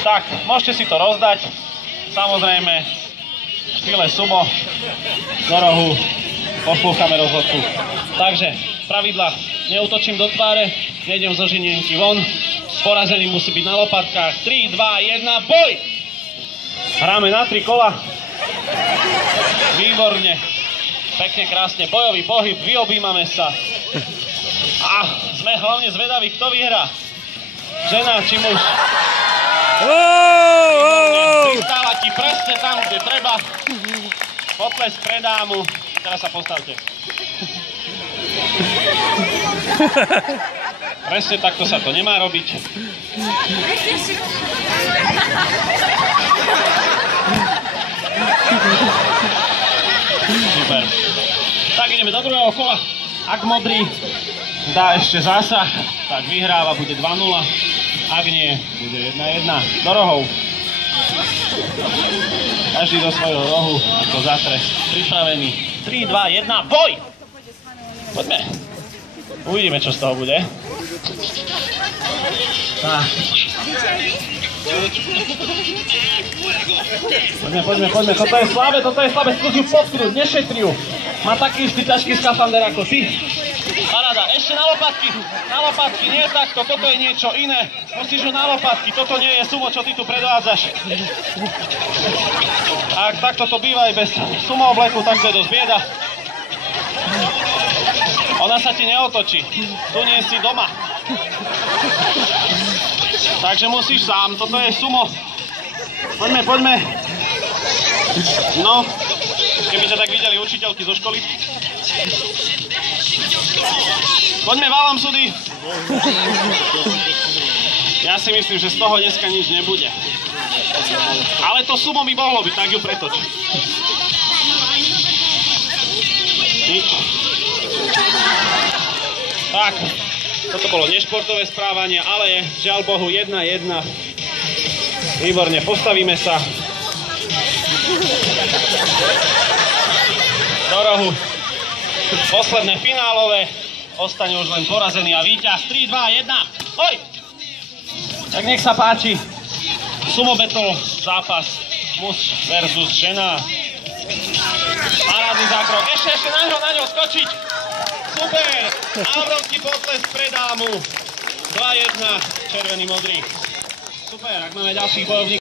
Tak, môžete si to rozdať, samozrejme v štýle sumo, do rohu, poslúchame rozhodcu. Takže, pravidla, neútočím do tváre, nejdem zo žinienky von, porazený musí byť na lopatkách, 3, 2, 1, boj! Hráme na 3 kola, výborne, pekne, krásne, bojový pohyb, vyobímame sa a sme hlavne zvedaví, kto vyhrá. Žena či muž. Pristáva ti presne tam, kde treba. Potlesk pre dámu. Teraz sa postavte. Presne takto sa to nemá robiť. Super. Tak ideme do druhého kola. Ak modrý dá ešte zásah, tak vyhráva, bude 2-0. Ak nie, bude 1-1. Do rohov. Každý do svojho rohu, ako zatre. Pripravený. 3, 2, 1, boj! Poďme. Uvidíme, čo z toho bude. Tak. Poďme. Toto je slabé. Skúsi potknúť, nešetri ju. Má taký istý ťažký skafander ako ty. Paráda, ešte na lopatky, nie takto, toto je niečo iné. Musíš ju na lopatky, toto nie je sumo, čo ty tu predvádzaš. Ak takto to býva aj bez sumo obleku, tak to je dosť bieda. Ona sa ti neotočí, tu nie si doma. Takže musíš sám, toto je sumo. Poďme. No, keby ťa tak videli učiteľky zo školy. Poďme, válam súdy. Ja si myslím, že z toho dneska nič nebude. Ale to sumo by mohlo byť, tak ju pretoč. Nič. Tak, toto bolo nešportové správanie, ale je, žiaľ Bohu, 1-1. Výborne, postavíme sa. Do rohu. Posledné finálové. Ostane už len porazený a víťaz. 3, 2, 1. Oj! Tak nech sa páči. Sumo battle zápas. Muž versus žena. Parádny zákrok. Ešte na ňo skočiť. Super. Obrovský potlesk pre dámu. 2-1. Červený, modrý. Super, ak máme ďalších bojovníkov.